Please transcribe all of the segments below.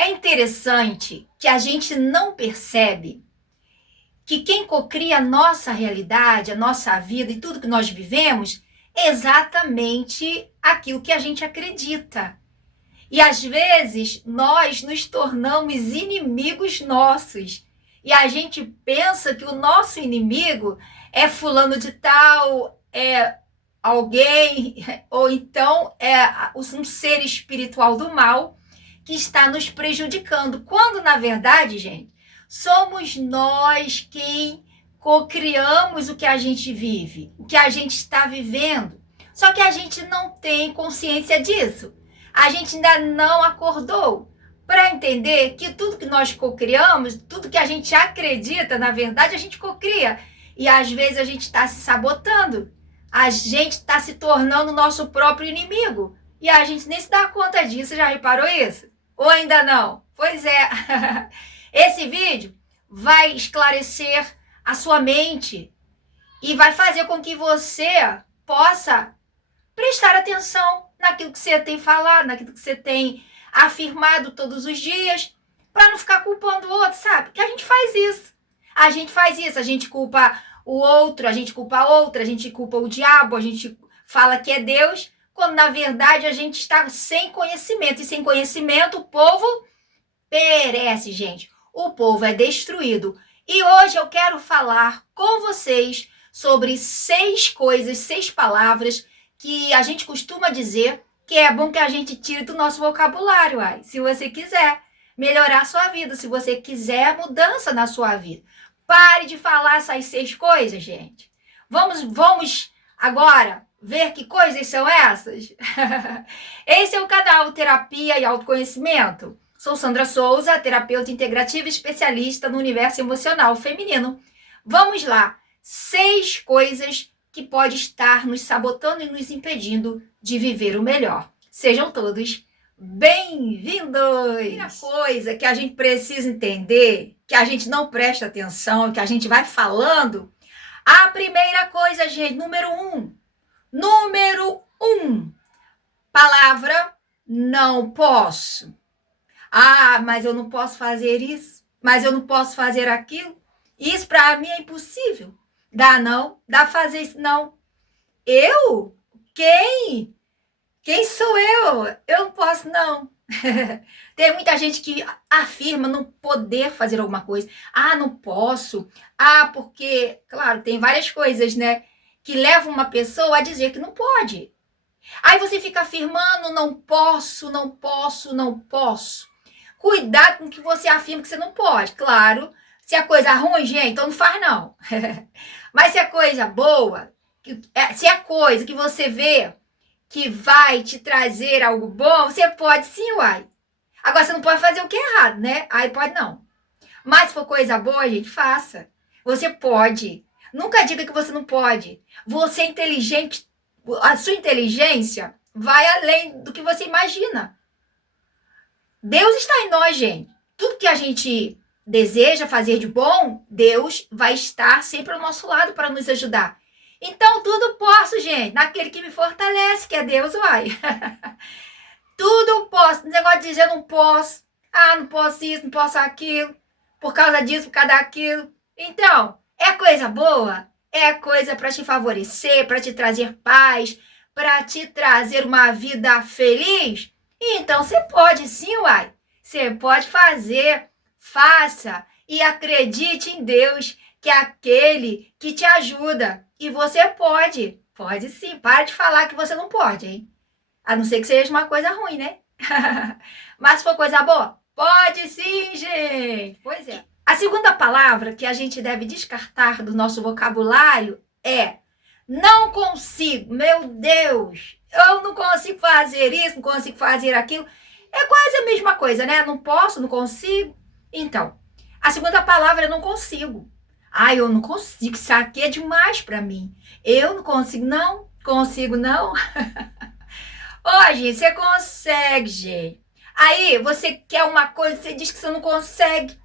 É interessante que a gente não percebe que quem cocria a nossa realidade, a nossa vida e tudo que nós vivemos é exatamente aquilo que a gente acredita. E às vezes nós nos tornamos inimigos nossos. E a gente pensa que o nosso inimigo é fulano de tal, é alguém, ou então é um ser espiritual do mal que está nos prejudicando. Quando, na verdade, gente, somos nós quem cocriamos o que a gente vive, o que a gente está vivendo. Só que a gente não tem consciência disso. A gente ainda não acordou para entender que tudo que nós cocriamos, tudo que a gente acredita, na verdade, a gente cocria. E às vezes a gente está se sabotando. A gente está se tornando o nosso próprio inimigo. E a gente nem se dá conta disso. Já reparou isso? Ou ainda não? Pois é. Esse vídeo vai esclarecer a sua mente e vai fazer com que você possa prestar atenção naquilo que você tem falado, naquilo que você tem afirmado todos os dias, para não ficar culpando o outro, sabe? Porque a gente faz isso. A gente faz isso, a gente culpa o outro, a gente culpa a outra, a gente culpa o diabo, a gente fala que é Deus, quando na verdade a gente está sem conhecimento. E sem conhecimento o povo perece, gente. O povo é destruído. E hoje eu quero falar com vocês sobre 6 coisas, 6 palavras que a gente costuma dizer que é bom que a gente tire do nosso vocabulário, ai, se você quiser melhorar a sua vida, se você quiser mudança na sua vida. Pare de falar essas 6 coisas, gente. Vamos agora ver que coisas são essas? Esse é o canal Terapia e Autoconhecimento. Sou Sandra Souza, terapeuta integrativa e especialista no universo emocional feminino. Vamos lá. 6 coisas que pode estar nos sabotando e nos impedindo de viver o melhor. Sejam todos bem-vindos! A primeira coisa que a gente precisa entender, que a gente não presta atenção, que a gente vai falando, a primeira coisa, gente, número um, palavra não posso. Ah, mas eu não posso fazer isso, mas eu não posso fazer aquilo. Isso para mim é impossível. Dá não, dá fazer isso não. Eu? Quem? Quem sou eu? Eu não posso não. Tem muita gente que afirma não poder fazer alguma coisa. Ah, não posso. Ah, porque, claro, tem várias coisas, né, que levam uma pessoa a dizer que não pode. Aí você fica afirmando não posso, não posso, não posso. Cuidado com o que você afirma que você não pode. Claro, se é coisa ruim, gente, então não faz não. Mas se é coisa boa, se é coisa que você vê que vai te trazer algo bom, você pode sim, uai. Agora você não pode fazer o que é errado, né? Aí pode não. Mas se for coisa boa, gente, faça. Você pode. Nunca diga que você não pode. Você é inteligente. A sua inteligência vai além do que você imagina. Deus está em nós, gente. Tudo que a gente deseja fazer de bom, Deus vai estar sempre ao nosso lado para nos ajudar. Então, tudo posso, gente, naquele que me fortalece, que é Deus, uai. Tudo posso. O negócio de dizer não posso. Ah, não posso isso, não posso aquilo. Por causa disso, por causa daquilo. Então, é coisa boa? É coisa para te favorecer, para te trazer paz, para te trazer uma vida feliz? Então, você pode sim, uai. Você pode fazer. Faça e acredite em Deus, que é aquele que te ajuda. E você pode. Pode sim. Para de falar que você não pode, hein? A não ser que seja uma coisa ruim, né? Mas se for coisa boa, pode sim, gente. Pois é. A segunda palavra que a gente deve descartar do nosso vocabulário é não consigo. Meu Deus, eu não consigo fazer isso, não consigo fazer aquilo. É quase a mesma coisa, né? Não posso, não consigo. Então, a segunda palavra é não consigo. Ah, eu não consigo, isso aqui é demais para mim. Eu não consigo, não. Consigo, não. Ó, gente, você consegue, gente. Aí, você quer uma coisa, você diz que você não consegue.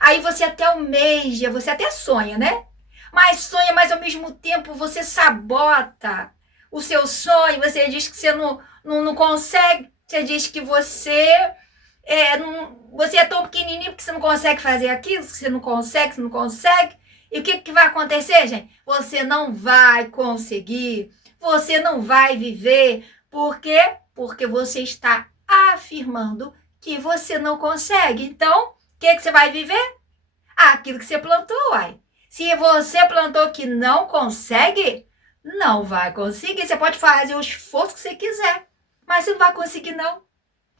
Aí você até almeja, você até sonha, né? Mas sonha, mas ao mesmo tempo você sabota o seu sonho. Você diz que você não consegue. Você diz que você você é tão pequenininho que você não consegue fazer aquilo, você não consegue, você não consegue. E o que vai acontecer, gente? Você não vai conseguir, você não vai viver. Por quê? Porque você está afirmando que você não consegue. Então, o que você vai viver? Aquilo que você plantou, uai. Se você plantou que não consegue, não vai conseguir. Você pode fazer o esforço que você quiser, mas você não vai conseguir, não.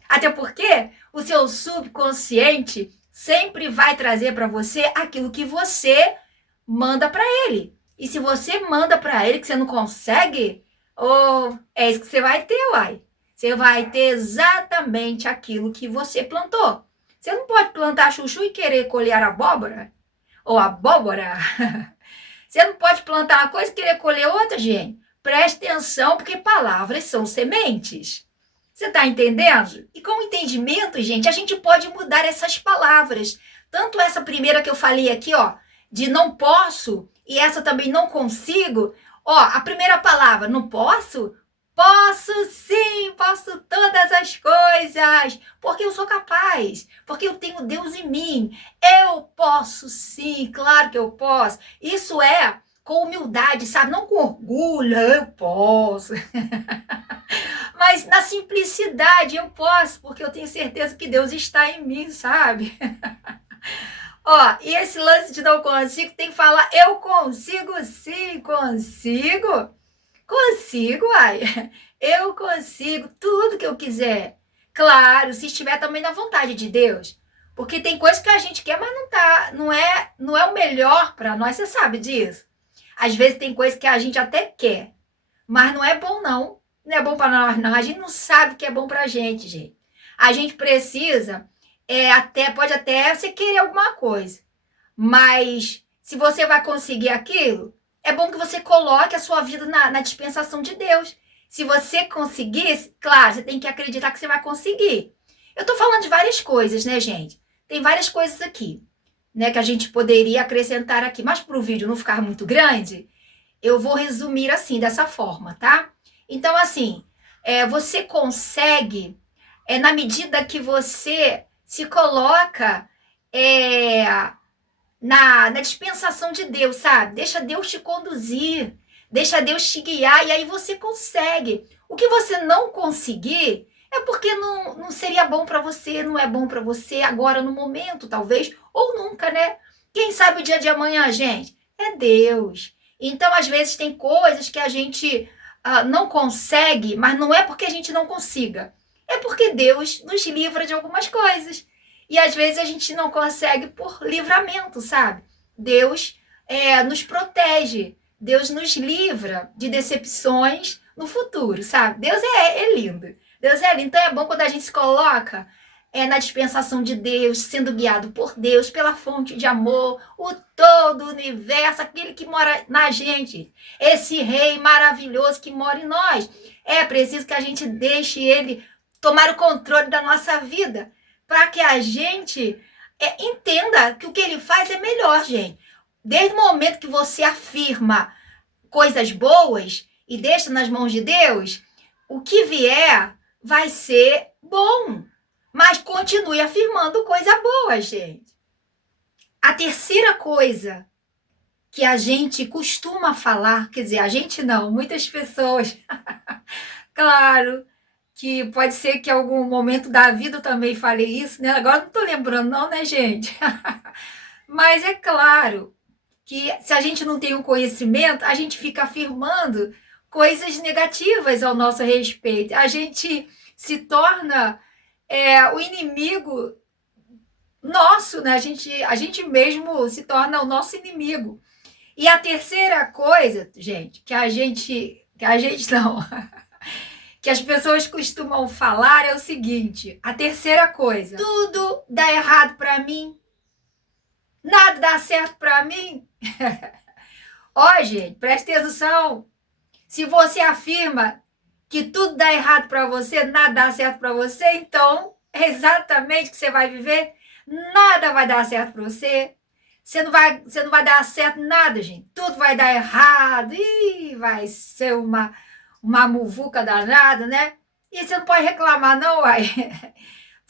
Até porque o seu subconsciente sempre vai trazer para você aquilo que você manda para ele. E se você manda para ele que você não consegue, oh, é isso que você vai ter, uai. Você vai ter exatamente aquilo que você plantou. Você não pode plantar chuchu e querer colher abóbora ou abóbora. Você não pode plantar uma coisa e querer colher outra, gente. Preste atenção, porque palavras são sementes. Você está entendendo? E com o entendimento, gente, a gente pode mudar essas palavras. Tanto essa primeira que eu falei aqui, ó, de não posso, e essa também não consigo. Ó, a primeira palavra, não posso? Posso sim, posso todas as coisas, porque eu sou capaz, porque eu tenho Deus em mim. Eu posso sim, claro que eu posso. Isso é com humildade, sabe? Não com orgulho, eu posso. Mas na simplicidade eu posso, porque eu tenho certeza que Deus está em mim, sabe? Ó, e esse lance de não consigo, tem que falar, eu consigo sim, consigo. Consigo, ai. Eu consigo tudo que eu quiser. Claro, se estiver também na vontade de Deus. Porque tem coisas que a gente quer, mas não é o melhor para nós, você sabe disso. Às vezes tem coisas que a gente até quer, mas não é bom não. Não é bom para nós não. A gente não sabe o que é bom para a gente, gente. A gente precisa pode até você querer alguma coisa, mas se você vai conseguir aquilo, é bom que você coloque a sua vida na dispensação de Deus. Se você conseguir, claro, você tem que acreditar que você vai conseguir. Eu tô falando de várias coisas, né, gente? Tem várias coisas aqui, né, que a gente poderia acrescentar aqui, mas para o vídeo não ficar muito grande, eu vou resumir assim, dessa forma, tá? Então, assim, você consegue, na medida que você se coloca é, na dispensação de Deus, sabe? Deixa Deus te conduzir, deixa Deus te guiar, e aí você consegue. O que você não conseguir é porque não seria bom para você, não é bom para você agora no momento, talvez, ou nunca, né? Quem sabe o dia de amanhã, gente? É Deus. Então, às vezes, tem coisas que a gente não consegue, mas não é porque a gente não consiga. É porque Deus nos livra de algumas coisas. E às vezes a gente não consegue por livramento, sabe? Deus nos protege. Deus nos livra de decepções no futuro, sabe? Deus é lindo. Deus é lindo. Então é bom quando a gente se coloca na dispensação de Deus, sendo guiado por Deus, pela fonte de amor, o todo universo, aquele que mora na gente, esse rei maravilhoso que mora em nós. É preciso que a gente deixe ele tomar o controle da nossa vida, para que a gente entenda que o que ele faz é melhor, gente. Desde o momento que você afirma coisas boas e deixa nas mãos de Deus, o que vier vai ser bom. Mas continue afirmando coisa boa, gente. A terceira coisa que a gente costuma falar, quer dizer, a gente não, muitas pessoas, claro, que pode ser que em algum momento da vida eu também falei isso, né? Agora não estou lembrando não, né, gente? Mas é claro que se a gente não tem o conhecimento, a gente fica afirmando coisas negativas ao nosso respeito. A gente se torna o inimigo nosso, né? A gente mesmo se torna o nosso inimigo. E a terceira coisa, gente, que a gente não, que as pessoas costumam falar é o seguinte: a terceira coisa, tudo dá errado para mim, nada dá certo para mim. Ó, gente, preste atenção. Se você afirma que tudo dá errado para você, nada dá certo para você, então é exatamente o que você vai viver. Nada vai dar certo para você. Você não vai dar certo nada, gente. Tudo vai dar errado. Ih, vai ser uma muvuca danada, né? E você não pode reclamar, não, uai.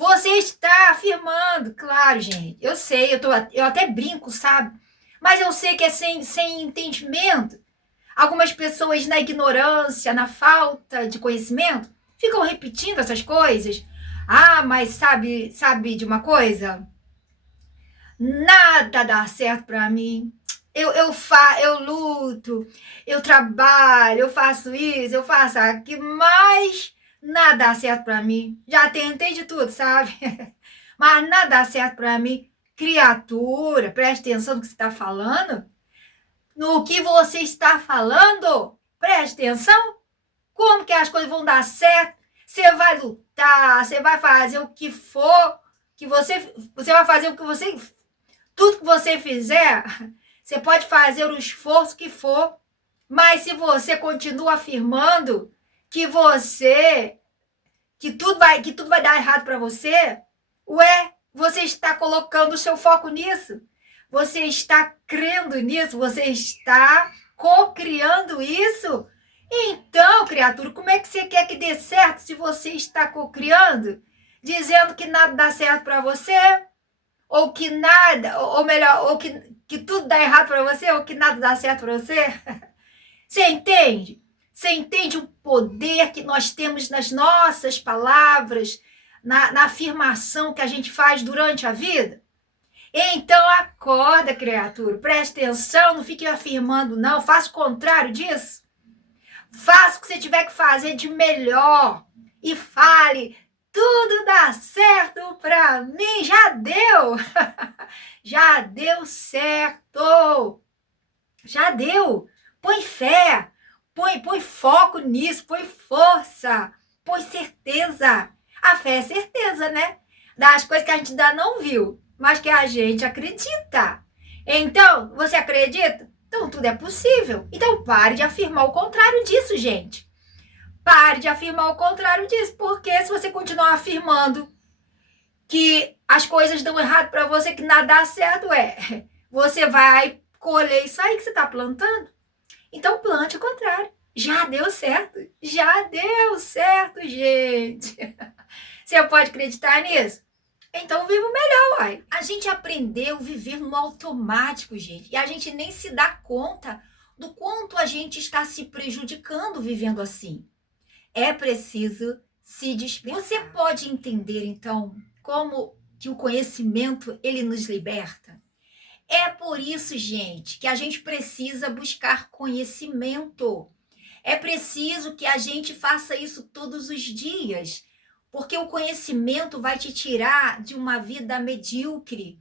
Você está afirmando, claro, gente. Eu sei, eu até brinco, sabe? Mas eu sei que é sem entendimento. Algumas pessoas, na ignorância, na falta de conhecimento, ficam repetindo essas coisas. Ah, mas sabe de uma coisa? Nada dá certo para mim. Eu luto, eu trabalho, eu faço isso, eu faço aquilo, mas nada dá certo para mim. Já tentei de tudo, sabe? Mas nada dá certo para mim. Criatura, preste atenção no que você está falando. No que você está falando, preste atenção. Como que as coisas vão dar certo? Você vai lutar, você vai fazer o que for, que você vai fazer o que você, tudo que você fizer, você pode fazer o esforço que for, mas se você continua afirmando que que tudo vai dar errado para você, você está colocando o seu foco nisso. Você está crendo nisso, você está co-criando isso. Então, criatura, como é que você quer que dê certo se você está co-criando? Dizendo que nada dá certo para você? Ou que nada, ou melhor, ou que tudo dá errado para você, ou que nada dá certo para você? Você entende? Você entende o poder que nós temos nas nossas palavras, na afirmação que a gente faz durante a vida? Então acorda, criatura, preste atenção, não fique afirmando não, faça o contrário disso. Faça o que você tiver que fazer de melhor e fale, tudo dá certo pra mim, já deu, já deu certo, já deu. Põe fé, põe foco nisso, põe força, põe certeza. A fé é certeza, né? Das coisas que a gente ainda não viu, mas que a gente acredita. Então, você acredita? Então, tudo é possível. Então, pare de afirmar o contrário disso, gente. Pare de afirmar o contrário disso, porque se você continuar afirmando que as coisas dão errado para você, que nada dá certo, você vai colher isso aí que você está plantando. Então, plante o contrário. Já deu certo. Já deu certo, gente. Você pode acreditar nisso? Então, viva melhor, uai. A gente aprendeu a viver no automático, gente. E a gente nem se dá conta do quanto a gente está se prejudicando vivendo assim. É preciso se despertar. Você pode entender, então, como que o conhecimento, ele nos liberta? É por isso, gente, que a gente precisa buscar conhecimento. É preciso que a gente faça isso todos os dias, porque o conhecimento vai te tirar de uma vida medíocre,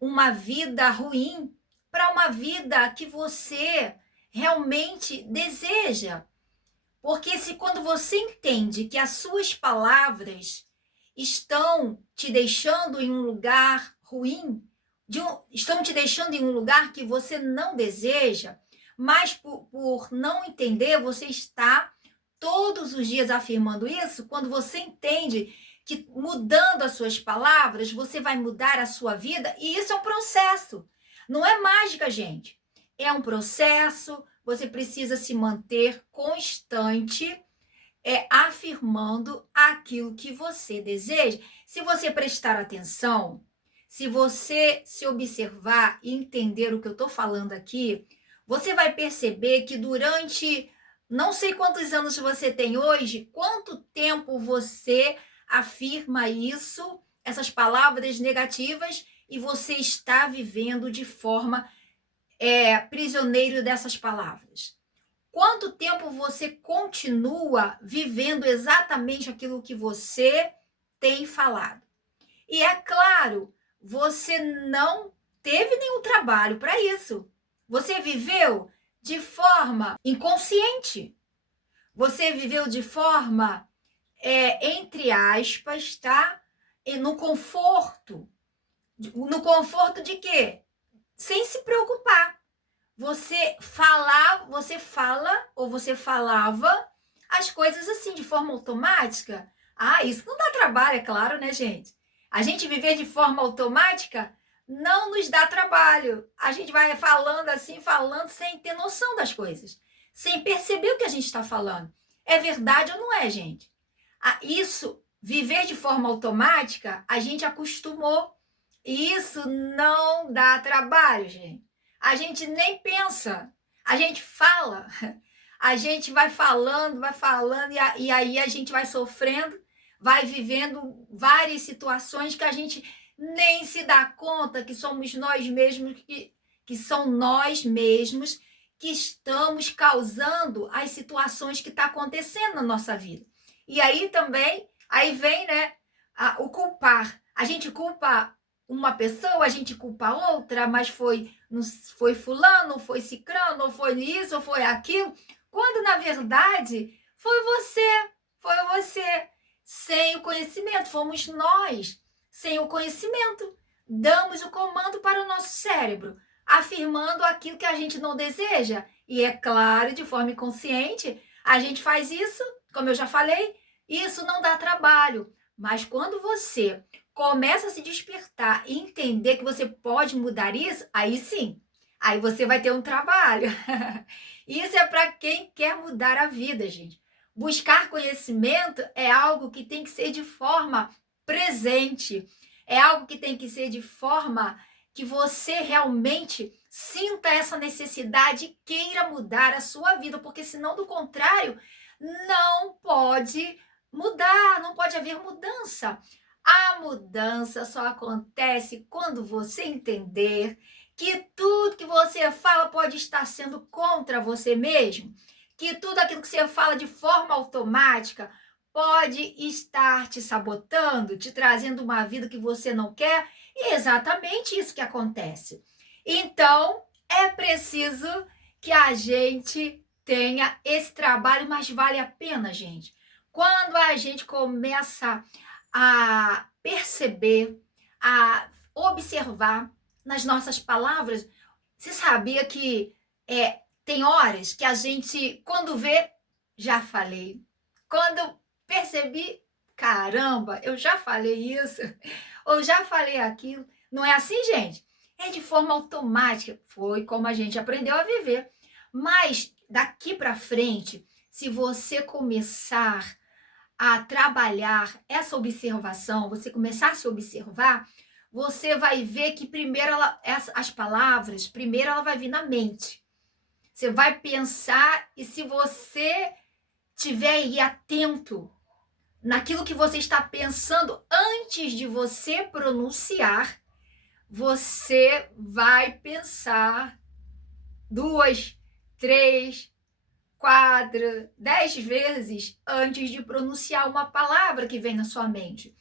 uma vida ruim, para uma vida que você realmente deseja. Porque se quando você entende que as suas palavras estão te deixando em um lugar ruim, estão te deixando em um lugar que você não deseja, mas por não entender, você está todos os dias afirmando isso. Quando você entende que mudando as suas palavras, você vai mudar a sua vida, e isso é um processo. Não é mágica, gente. É um processo, você precisa se manter constante, afirmando aquilo que você deseja. Se você prestar atenção, se você se observar e entender o que eu estou falando aqui, você vai perceber que durante, não sei quantos anos você tem hoje, quanto tempo você afirma isso, essas palavras negativas, e você está vivendo de forma prisioneiro dessas palavras. Quanto tempo você continua vivendo exatamente aquilo que você tem falado? E é claro, você não teve nenhum trabalho para isso. Você viveu de forma inconsciente. Você viveu de forma, entre aspas, tá? No conforto. No conforto de quê? Sem se preocupar. Você fala ou você falava as coisas assim de forma automática. Ah, isso não dá trabalho, é claro, né, gente? A gente viver de forma automática não nos dá trabalho. A gente vai falando assim, falando sem ter noção das coisas, sem perceber o que a gente está falando. É verdade ou não é, gente? Isso Viver de forma automática, a gente acostumou. E isso não dá trabalho, gente. A gente nem pensa, a gente fala, a gente vai falando, e aí a gente vai sofrendo, vai vivendo várias situações que a gente nem se dá conta que somos nós mesmos, que são nós mesmos que estamos causando as situações que estão acontecendo na nossa vida. E aí também, aí vem, né, o culpar. A gente culpa uma pessoa, a gente culpa outra, mas foi fulano, foi cicrano, foi isso, foi aquilo, quando na verdade foi você, sem o conhecimento, fomos nós, sem o conhecimento, damos o comando para o nosso cérebro, afirmando aquilo que a gente não deseja, e é claro, de forma inconsciente, a gente faz isso, como eu já falei, isso não dá trabalho, mas quando você começa a se despertar e entender que você pode mudar isso, aí sim, aí você vai ter um trabalho. Isso é para quem quer mudar a vida, gente. Buscar conhecimento é algo que tem que ser de forma presente, é algo que tem que ser de forma que você realmente sinta essa necessidade e queira mudar a sua vida, porque senão, do contrário, não pode mudar, não pode haver mudança. A mudança só acontece quando você entender que tudo que você fala pode estar sendo contra você mesmo, que tudo aquilo que você fala de forma automática pode estar te sabotando, te trazendo uma vida que você não quer, e é exatamente isso que acontece. Então, é preciso que a gente tenha esse trabalho, mas vale a pena, gente. Quando a gente começa a perceber, a observar nas nossas palavras. Você sabia que tem horas que a gente, quando vê, já falei. Quando percebi, caramba, eu já falei isso, ou já falei aquilo. Não é assim, gente? É de forma automática. Foi como a gente aprendeu a viver. Mas daqui para frente, se você começar a trabalhar essa observação, você começar a se observar, você vai ver que primeiro as palavras, primeiro ela vai vir na mente. Você vai pensar, e se você tiver aí atento naquilo que você está pensando antes de você pronunciar, você vai pensar 2, 3, 4, 10 vezes antes de pronunciar uma palavra que vem na sua mente.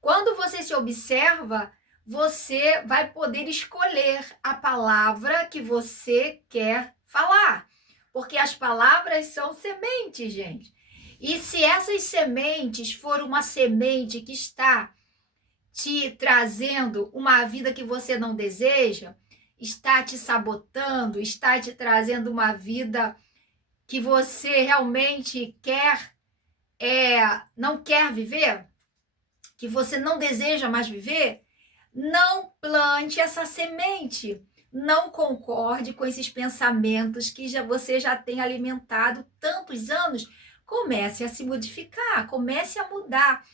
Quando você se observa, você vai poder escolher a palavra que você quer falar. Porque as palavras são sementes, gente. E se essas sementes for uma semente que está te trazendo uma vida que você não deseja, está te sabotando, está te trazendo uma vida que você realmente não quer viver, que você não deseja mais viver, não plante essa semente. Não concorde com esses pensamentos que você já tem alimentado tantos anos. Comece a se modificar, comece a mudar.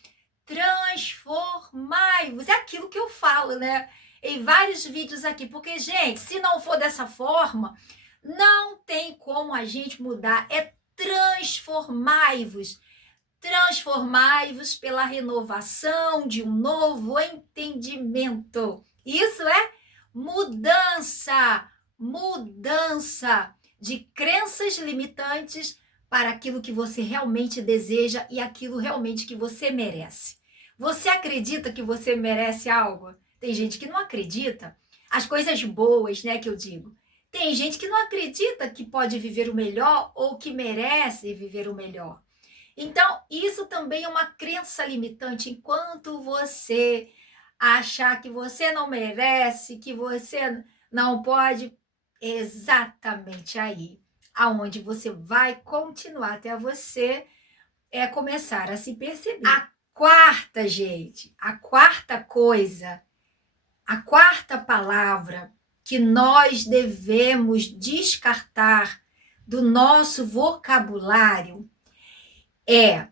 Transformai-vos. É aquilo que eu falo, né? Em vários vídeos aqui. Porque, gente, se não for dessa forma, não tem como a gente mudar. É transformai-vos. Transformai-vos pela renovação de um novo entendimento. Isso é mudança, mudança de crenças limitantes para aquilo que você realmente deseja e aquilo realmente que você merece. Você acredita que você merece algo? Tem gente que não acredita. As coisas boas, né, que eu digo. Tem gente que não acredita que pode viver o melhor ou que merece viver o melhor. Então, isso também é uma crença limitante. Enquanto você achar que você não merece, que você não pode, exatamente aí, aonde você vai continuar até você começar a se perceber. A quarta, gente, a quarta coisa, a quarta palavra que nós devemos descartar do nosso vocabulário é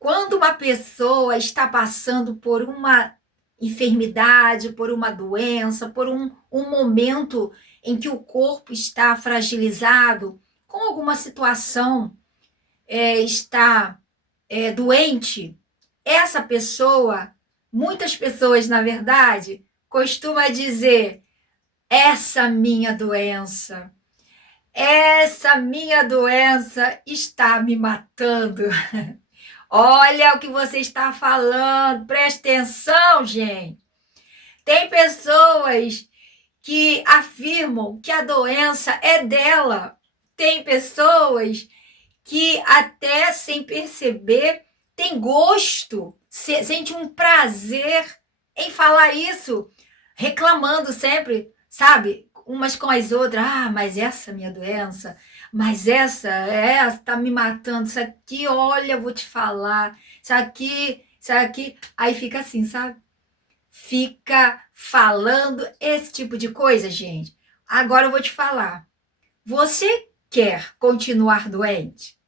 Quando uma pessoa está passando por uma enfermidade, por uma doença, por um momento em que o corpo está fragilizado, com alguma situação, está doente, essa pessoa, muitas pessoas, na verdade, costuma dizer: essa minha doença está me matando. Olha o que você está falando, preste atenção, gente. Tem pessoas que afirmam que a doença é dela. Tem pessoas que até sem perceber tem gosto, sente um prazer em falar isso, reclamando sempre, sabe? Umas com as outras. Ah, mas essa minha doença, mas essa tá me matando. Isso aqui, olha, eu vou te falar. Isso aqui. Aí fica assim, sabe? Fica falando esse tipo de coisa, gente. Agora eu vou te falar. Você quer continuar doente?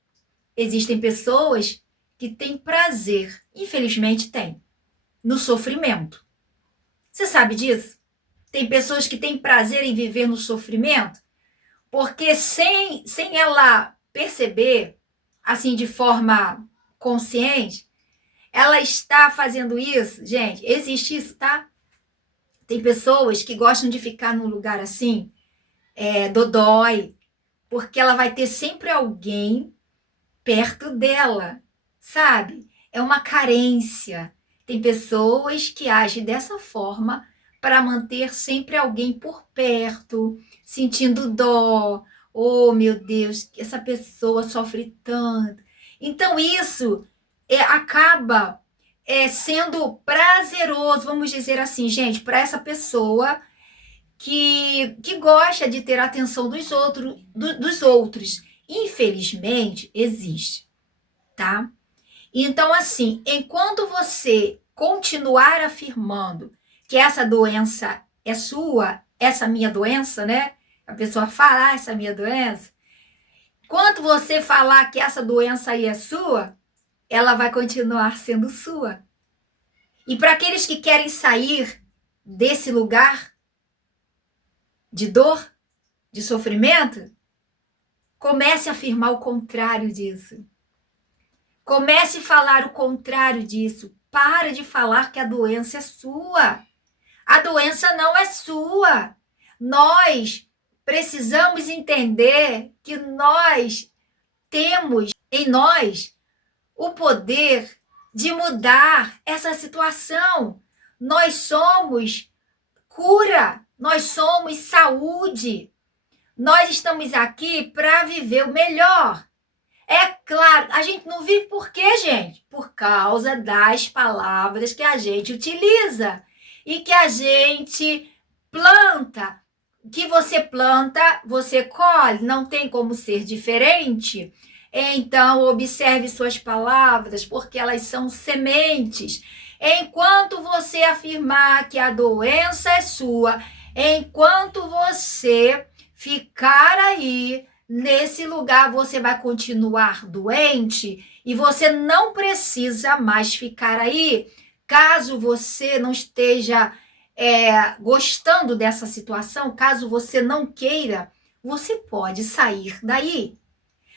Existem pessoas que têm prazer, infelizmente tem, no sofrimento. Você sabe disso? Tem pessoas que têm prazer em viver no sofrimento, porque sem ela perceber, assim, de forma consciente, ela está fazendo isso. Gente, existe isso, tá? Tem pessoas que gostam de ficar num lugar assim, dodói, porque ela vai ter sempre alguém perto dela, sabe? É uma carência. Tem pessoas que agem dessa forma para manter sempre alguém por perto, sentindo dó. Oh, meu Deus, essa pessoa sofre tanto. Então, isso acaba sendo prazeroso, vamos dizer assim, gente, para essa pessoa que gosta de ter a atenção dos outros. Infelizmente, existe, tá? Então, assim, enquanto você continuar afirmando que essa doença é sua, essa minha doença, né? A pessoa fala, ah, essa minha doença. Enquanto você falar que essa doença aí é sua, ela vai continuar sendo sua. E para aqueles que querem sair desse lugar de dor, de sofrimento, comece a afirmar o contrário disso. Comece a falar o contrário disso. Para de falar que a doença é sua. A doença não é sua. Nós precisamos entender que nós temos em nós o poder de mudar essa situação. Nós somos cura, nós somos saúde. Nós estamos aqui para viver o melhor. É claro, a gente não vive por quê, gente? Por causa das palavras que a gente utiliza e que a gente planta. O que você planta, você colhe, não tem como ser diferente. Então, observe suas palavras, porque elas são sementes. Enquanto você afirmar que a doença é sua, enquanto você ficar aí nesse lugar, você vai continuar doente e você não precisa mais ficar aí. Caso você não esteja gostando dessa situação, caso você não queira, você pode sair daí.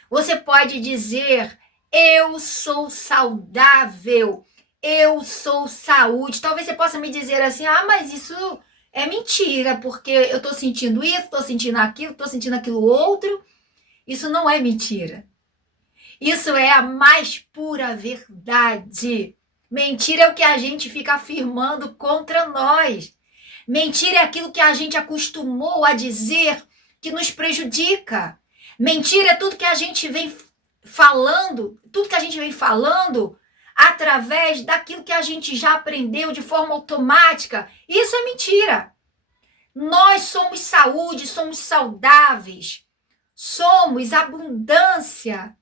Você pode dizer: eu sou saudável, eu sou saúde. Talvez você possa me dizer assim: ah, mas isso é mentira, porque eu estou sentindo isso, estou sentindo aquilo, estou sentindo aquilo outro. Isso não é mentira. Isso é a mais pura verdade. Mentira é o que a gente fica afirmando contra nós. Mentira é aquilo que a gente acostumou a dizer que nos prejudica. Mentira é tudo que a gente vem falando, através daquilo que a gente já aprendeu de forma automática. Isso é mentira. Nós somos saúde, somos saudáveis, somos abundância.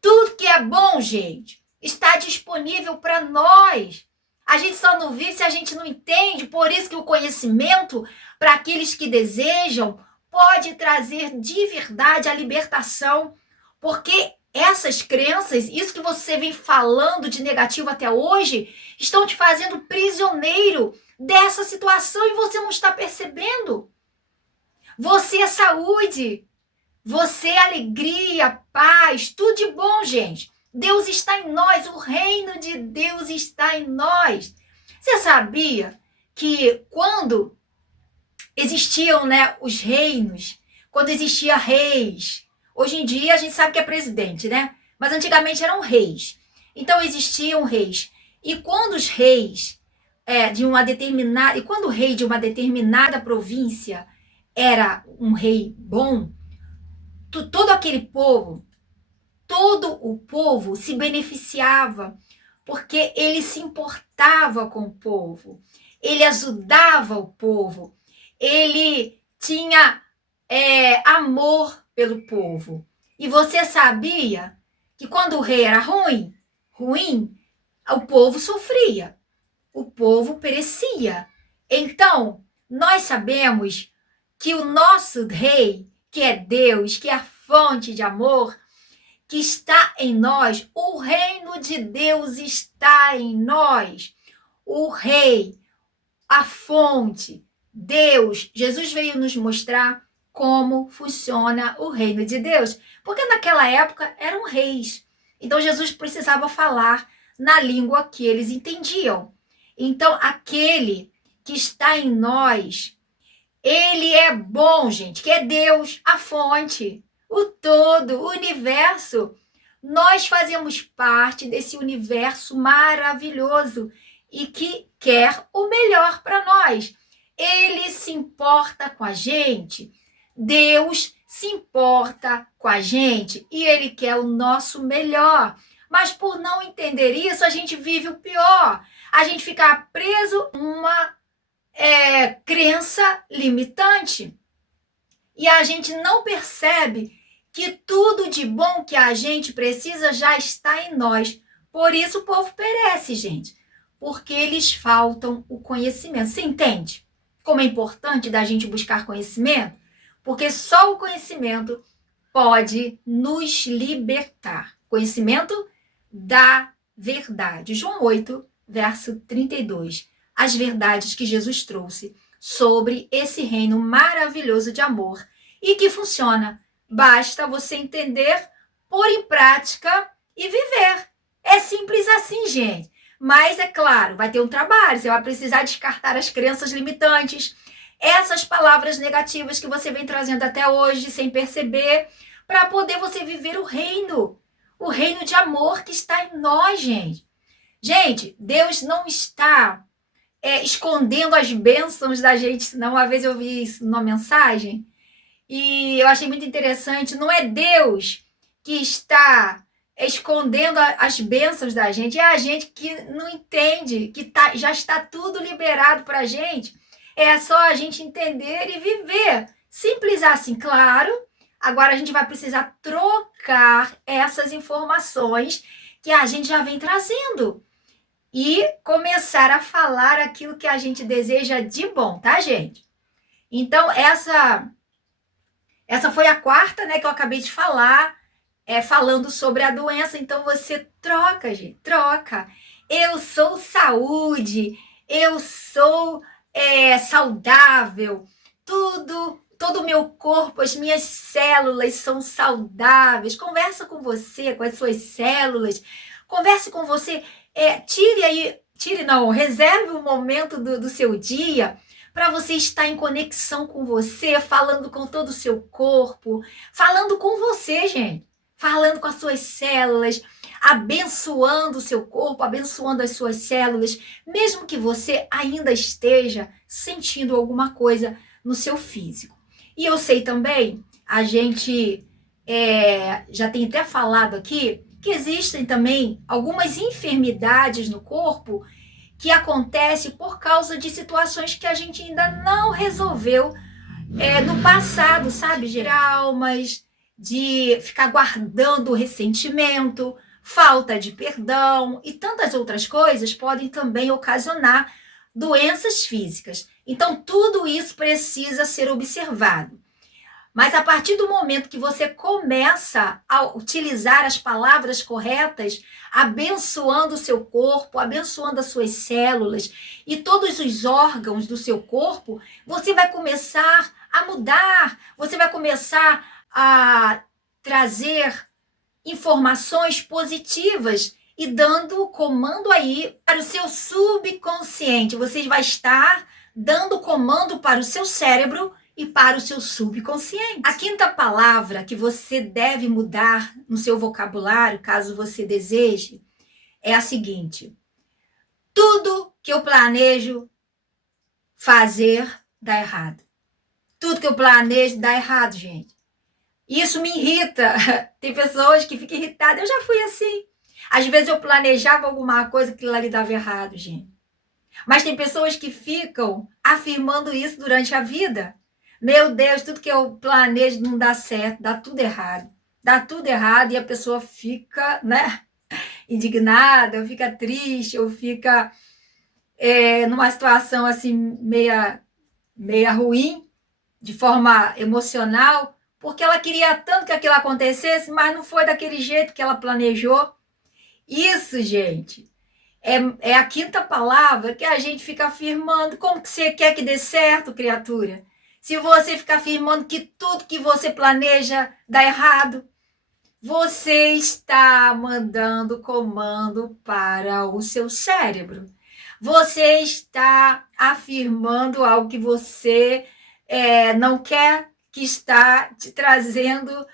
Tudo que é bom, gente, está disponível para nós. A gente só não vive se a gente não entende. Por isso que o conhecimento, para aqueles que desejam, pode trazer de verdade a libertação. Porque Essas crenças, isso que você vem falando de negativo até hoje, estão te fazendo prisioneiro dessa situação e você não está percebendo. Você é saúde, você é alegria, paz, tudo de bom, gente. Deus está em nós, o reino de Deus está em nós. Você sabia que quando existiam, né, os reinos, quando existia reis, hoje em dia a gente sabe que é presidente, né? Mas antigamente eram reis. Então existiam reis. E quando os reis de uma determinada, e quando o rei de uma determinada província era um rei bom, todo aquele povo, todo o povo se beneficiava, porque ele se importava com o povo, ele ajudava o povo, ele tinha amor pelo povo. E você sabia que quando o rei era ruim, o povo sofria, o povo perecia. Então, nós sabemos que o nosso rei, que é Deus, que é a fonte de amor, que está em nós, o reino de Deus está em nós. O rei, a fonte, Deus, Jesus veio nos mostrar como funciona o reino de Deus, porque naquela época eram reis. Então Jesus precisava falar na língua que eles entendiam. Então aquele que está em nós, ele é bom, gente, que é Deus, a fonte, o todo, o universo. Nós fazemos parte desse universo maravilhoso e que quer o melhor para nós. Ele se importa com a gente. Deus se importa com a gente e ele quer o nosso melhor. Mas por não entender isso, a gente vive o pior. A gente fica preso numa crença limitante. E a gente não percebe que tudo de bom que a gente precisa já está em nós. Por isso o povo perece, gente. Porque eles faltam o conhecimento. Você entende como é importante da gente buscar conhecimento? Porque só o conhecimento pode nos libertar. Conhecimento da verdade. João 8, verso 32. As verdades que Jesus trouxe sobre esse reino maravilhoso de amor e que funciona. Basta você entender, pôr em prática e viver. É simples assim, gente. Mas, é claro, vai ter um trabalho. Você vai precisar descartar as crenças limitantes, essas palavras negativas que você vem trazendo até hoje sem perceber, para poder você viver o reino de amor que está em nós, gente. Gente, Deus não está escondendo as bênçãos da gente, não. Uma vez eu vi isso numa mensagem e eu achei muito interessante. Não é Deus que está escondendo as bênçãos da gente, é a gente que não entende, que já está tudo liberado para a gente. É só a gente entender e viver. Simples assim, claro. Agora a gente vai precisar trocar essas informações que a gente já vem trazendo e começar a falar aquilo que a gente deseja de bom, tá, gente? Então, essa foi a quarta, né, que eu acabei de falar, falando sobre a doença. Então, você troca, gente, troca. Eu sou saúde, eu sou saudável, todo o meu corpo, as minhas células são saudáveis. Conversa com você, com as suas células, converse com você. Reserve um momento do seu dia para você estar em conexão com você, falando com todo o seu corpo, falando com você, gente, falando com as suas células, abençoando o seu corpo, abençoando as suas células, mesmo que você ainda esteja sentindo alguma coisa no seu físico. E eu sei também, a gente já tem até falado aqui, que existem também algumas enfermidades no corpo que acontecem por causa de situações que a gente ainda não resolveu no passado, sabe? Traumas, de ficar guardando ressentimento, falta de perdão e tantas outras coisas podem também ocasionar doenças físicas. Então, tudo isso precisa ser observado. Mas a partir do momento que você começa a utilizar as palavras corretas, abençoando o seu corpo, abençoando as suas células e todos os órgãos do seu corpo, você vai começar a mudar, você vai começar a trazer informações positivas e dando comando aí para o seu subconsciente. Você vai estar dando comando para o seu cérebro e para o seu subconsciente. A quinta palavra que você deve mudar no seu vocabulário, caso você deseje, é a seguinte: tudo que eu planejo fazer dá errado. Tudo que eu planejo dá errado, gente. Isso me irrita. Tem pessoas que ficam irritadas. Eu já fui assim. Às vezes eu planejava alguma coisa que lá lhe dava errado, gente. Mas tem pessoas que ficam afirmando isso durante a vida. Meu Deus, tudo que eu planejo não dá certo, dá tudo errado. Dá tudo errado e a pessoa fica, né, indignada, ou fica triste, ou fica numa situação assim meia ruim, de forma emocional, porque ela queria tanto que aquilo acontecesse, mas não foi daquele jeito que ela planejou. Isso, gente, é a quinta palavra que a gente fica afirmando. Como que você quer que dê certo, criatura? Se você ficar afirmando que tudo que você planeja dá errado, você está mandando comando para o seu cérebro. Você está afirmando algo que você não quer, que está te trazendo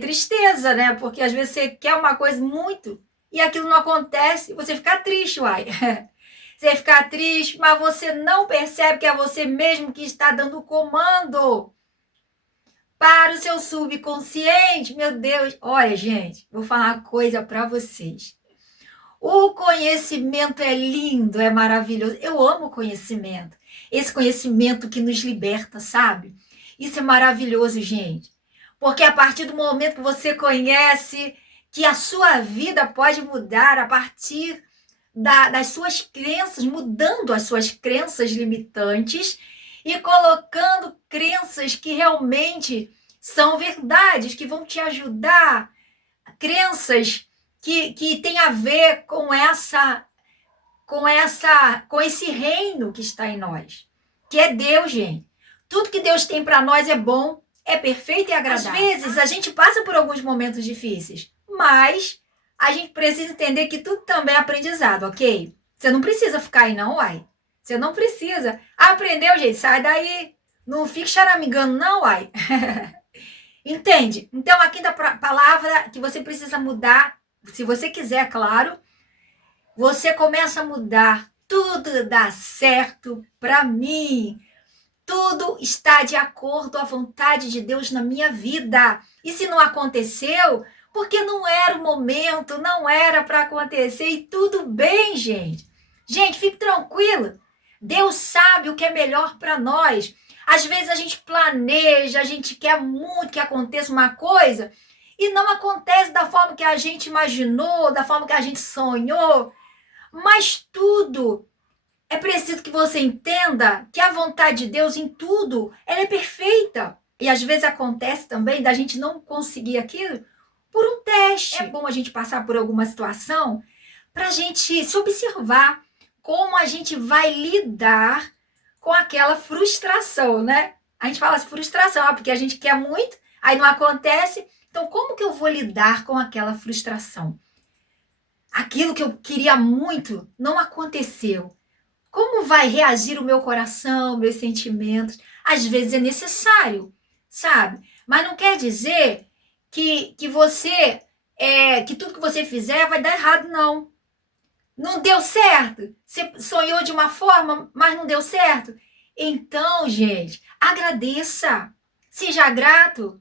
tristeza, né? Porque às vezes você quer uma coisa muito e aquilo não acontece, você fica triste, uai. Você fica triste, mas você não percebe que é você mesmo que está dando comando para o seu subconsciente. Meu Deus, olha, gente, vou falar uma coisa para vocês. O conhecimento é lindo, é maravilhoso. Eu amo o conhecimento. Esse conhecimento que nos liberta, sabe? Isso é maravilhoso, gente. Porque a partir do momento que você conhece que a sua vida pode mudar a partir das suas crenças, mudando as suas crenças limitantes e colocando crenças que realmente são verdades, que vão te ajudar, crenças que tem a ver com esse reino que está em nós, que é Deus, gente. Tudo que Deus tem para nós é bom, é perfeito e agradável. Às vezes a gente passa por alguns momentos difíceis, mas a gente precisa entender que tudo também é aprendizado, ok? Você não precisa ficar aí não, uai. Você não precisa. Aprendeu, gente? Sai daí. Não fique charamingando não, uai. Entende? Então, a quinta palavra que você precisa mudar, se você quiser, claro, você começa a mudar. Tudo dá certo para mim. Tudo está de acordo à vontade de Deus na minha vida. E se não aconteceu, porque não era o momento, não era para acontecer, e tudo bem, gente. Gente, fique tranquilo. Deus sabe o que é melhor para nós. Às vezes a gente planeja, a gente quer muito que aconteça uma coisa e não acontece da forma que a gente imaginou, da forma que a gente sonhou. Mas tudo é preciso que você entenda que a vontade de Deus em tudo, ela é perfeita. E às vezes acontece também da gente não conseguir aquilo por um teste. É bom a gente passar por alguma situação para a gente se observar como a gente vai lidar com aquela frustração, né? A gente fala assim, frustração, porque a gente quer muito, aí não acontece. Então, como que eu vou lidar com aquela frustração? Aquilo que eu queria muito não aconteceu. Como vai reagir o meu coração, meus sentimentos? Às vezes é necessário, sabe? Mas não quer dizer que você, que tudo que você fizer vai dar errado, não. Não deu certo? Você sonhou de uma forma, mas não deu certo? Então, gente, agradeça. Seja grato.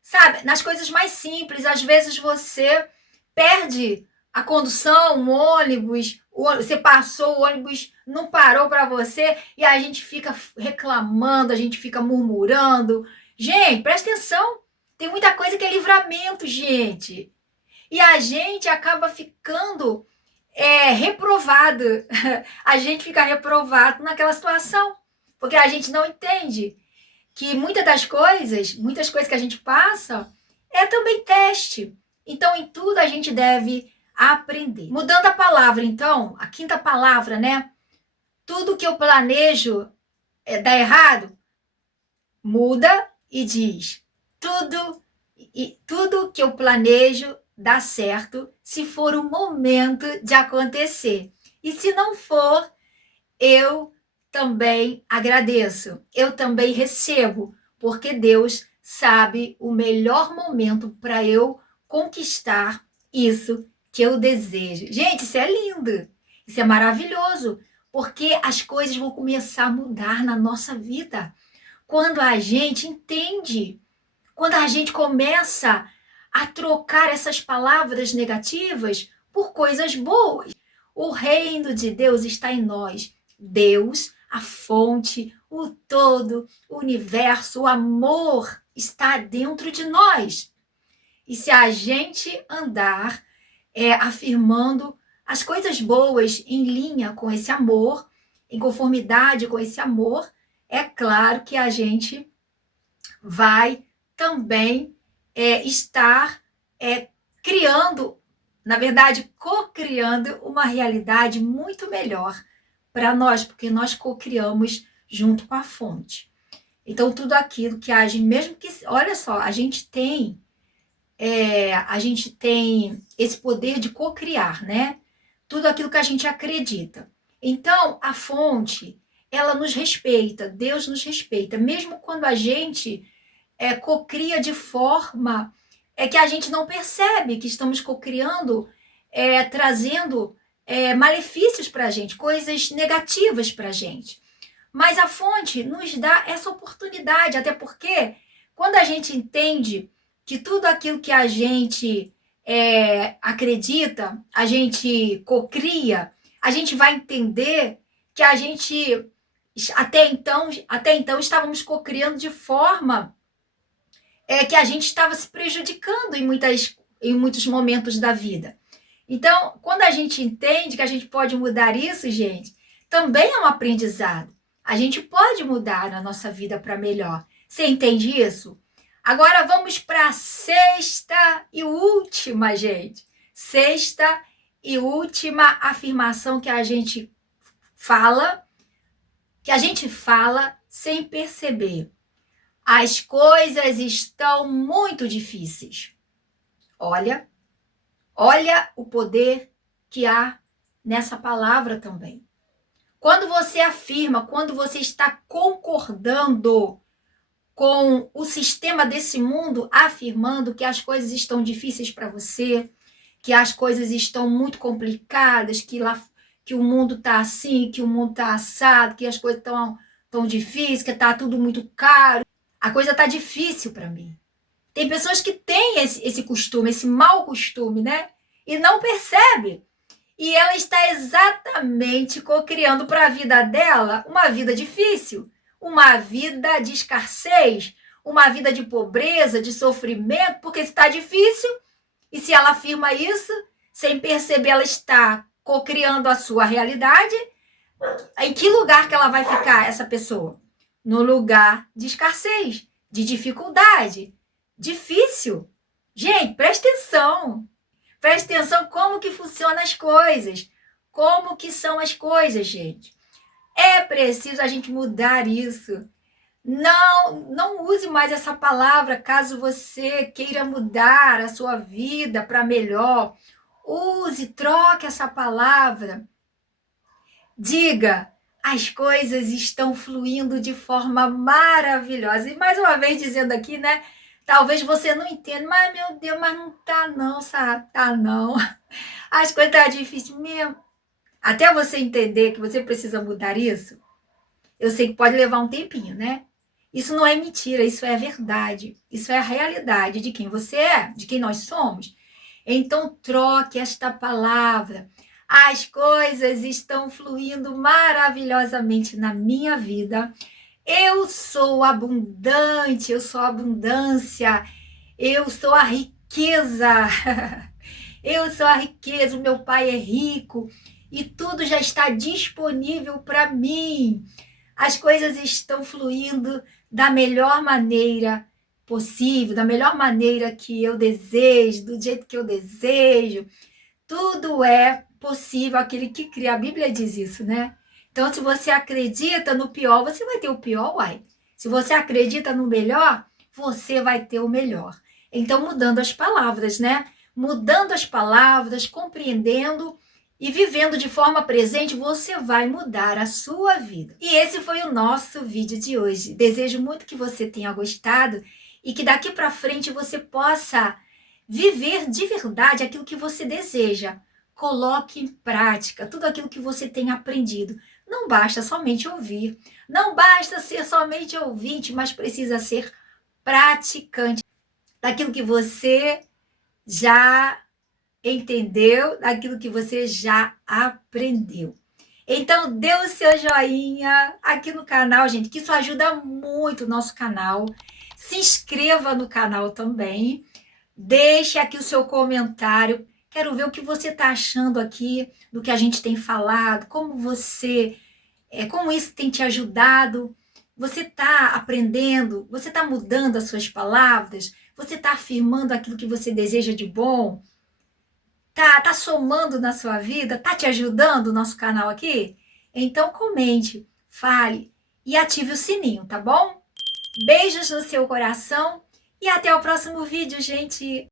Sabe, nas coisas mais simples, às vezes você perde a condução, um ônibus, você passou, o ônibus não parou para você e a gente fica reclamando, a gente fica murmurando. Gente, presta atenção. Tem muita coisa que é livramento, gente. E a gente acaba ficando reprovado. A gente fica reprovado naquela situação, porque a gente não entende que muitas coisas que a gente passa é também teste. Então, em tudo a gente deve aprender. Mudando a palavra, então, a quinta palavra, né? Tudo que eu planejo dá errado, muda e diz: tudo que eu planejo dá certo se for o momento de acontecer. E se não for, eu também agradeço, eu também recebo, porque Deus sabe o melhor momento para eu conquistar isso que eu desejo. Gente, isso é lindo, isso é maravilhoso, porque as coisas vão começar a mudar na nossa vida quando a gente entende, quando a gente começa a trocar essas palavras negativas por coisas boas. O reino de Deus está em nós. Deus, a fonte, o todo, o universo, o amor está dentro de nós. E se a gente andar afirmando as coisas boas em linha com esse amor, em conformidade com esse amor, é claro que a gente vai também estar criando, na verdade, co-criando uma realidade muito melhor para nós, porque nós co-criamos junto com a fonte. Então, tudo aquilo que age, mesmo que, olha só, a gente tem esse poder de co-criar, né? Tudo aquilo que a gente acredita. Então, a fonte, ela nos respeita, Deus nos respeita, mesmo quando a gente cocria de forma que a gente não percebe que estamos cocriando, trazendo malefícios para a gente, coisas negativas para a gente. Mas a fonte nos dá essa oportunidade, até porque quando a gente entende que tudo aquilo que a gente acredita, a gente cocria, a gente vai entender que a gente até então estávamos cocriando de forma que a gente estava se prejudicando em muitos momentos da vida. Então, quando a gente entende que a gente pode mudar isso, gente, também é um aprendizado. A gente pode mudar na nossa vida para melhor. Você entende isso? Agora vamos para a sexta e última, gente. Sexta e última afirmação que a gente fala sem perceber. As coisas estão muito difíceis. Olha o poder que há nessa palavra também. Quando você afirma, quando você está concordando com o sistema desse mundo, afirmando que as coisas estão difíceis para você, que as coisas estão muito complicadas, que o mundo está assim, que o mundo está assado, que as coisas estão tão difíceis, que está tudo muito caro. A coisa está difícil para mim. Tem pessoas que têm esse costume, esse mau costume, né? E não percebe. E ela está exatamente cocriando para a vida dela uma vida difícil, uma vida de escassez, uma vida de pobreza, de sofrimento, porque está difícil. E se ela afirma isso, sem perceber, ela está cocriando a sua realidade. Em que lugar que ela vai ficar, essa pessoa? No lugar de escassez, de dificuldade, difícil. Gente, presta atenção. Presta atenção como que funcionam as coisas. Como que são as coisas, gente. É preciso a gente mudar isso. Não use mais essa palavra caso você queira mudar a sua vida para melhor. Troque essa palavra. Diga: as coisas estão fluindo de forma maravilhosa. E mais uma vez dizendo aqui, né? Talvez você não entenda, mas meu Deus, mas não tá não, sabe? Tá não. As coisas estão difíceis mesmo. Até você entender que você precisa mudar isso, eu sei que pode levar um tempinho, né? Isso não é mentira, isso é verdade. Isso é a realidade de quem você é, de quem nós somos. Então, troque esta palavra. As coisas estão fluindo maravilhosamente na minha vida. Eu sou abundante, eu sou a abundância, eu sou a riqueza. Eu sou a riqueza, o meu pai é rico e tudo já está disponível para mim. As coisas estão fluindo da melhor maneira possível, da melhor maneira que eu desejo, do jeito que eu desejo. Tudo é possível aquele que cria. A Bíblia diz isso, né? Então, se você acredita no pior, você vai ter o pior, uai. Se você acredita no melhor, você vai ter o melhor. Então, mudando as palavras, né? Mudando as palavras, compreendendo e vivendo de forma presente, você vai mudar a sua vida. E esse foi o nosso vídeo de hoje. Desejo muito que você tenha gostado e que daqui para frente você possa viver de verdade aquilo que você deseja. Coloque em prática tudo aquilo que você tem aprendido. Não basta somente ouvir, não basta ser somente ouvinte, mas precisa ser praticante daquilo que você já entendeu, daquilo que você já aprendeu. Então, dê o seu joinha aqui no canal, gente, que isso ajuda muito o nosso canal. Se inscreva no canal também. Deixe aqui o seu comentário. Quero ver o que você está achando aqui do que a gente tem falado, como isso tem te ajudado. Você está aprendendo? Você está mudando as suas palavras? Você está afirmando aquilo que você deseja de bom? Tá somando na sua vida? Tá te ajudando o nosso canal aqui? Então comente, fale e ative o sininho, tá bom? Beijos no seu coração e até o próximo vídeo, gente!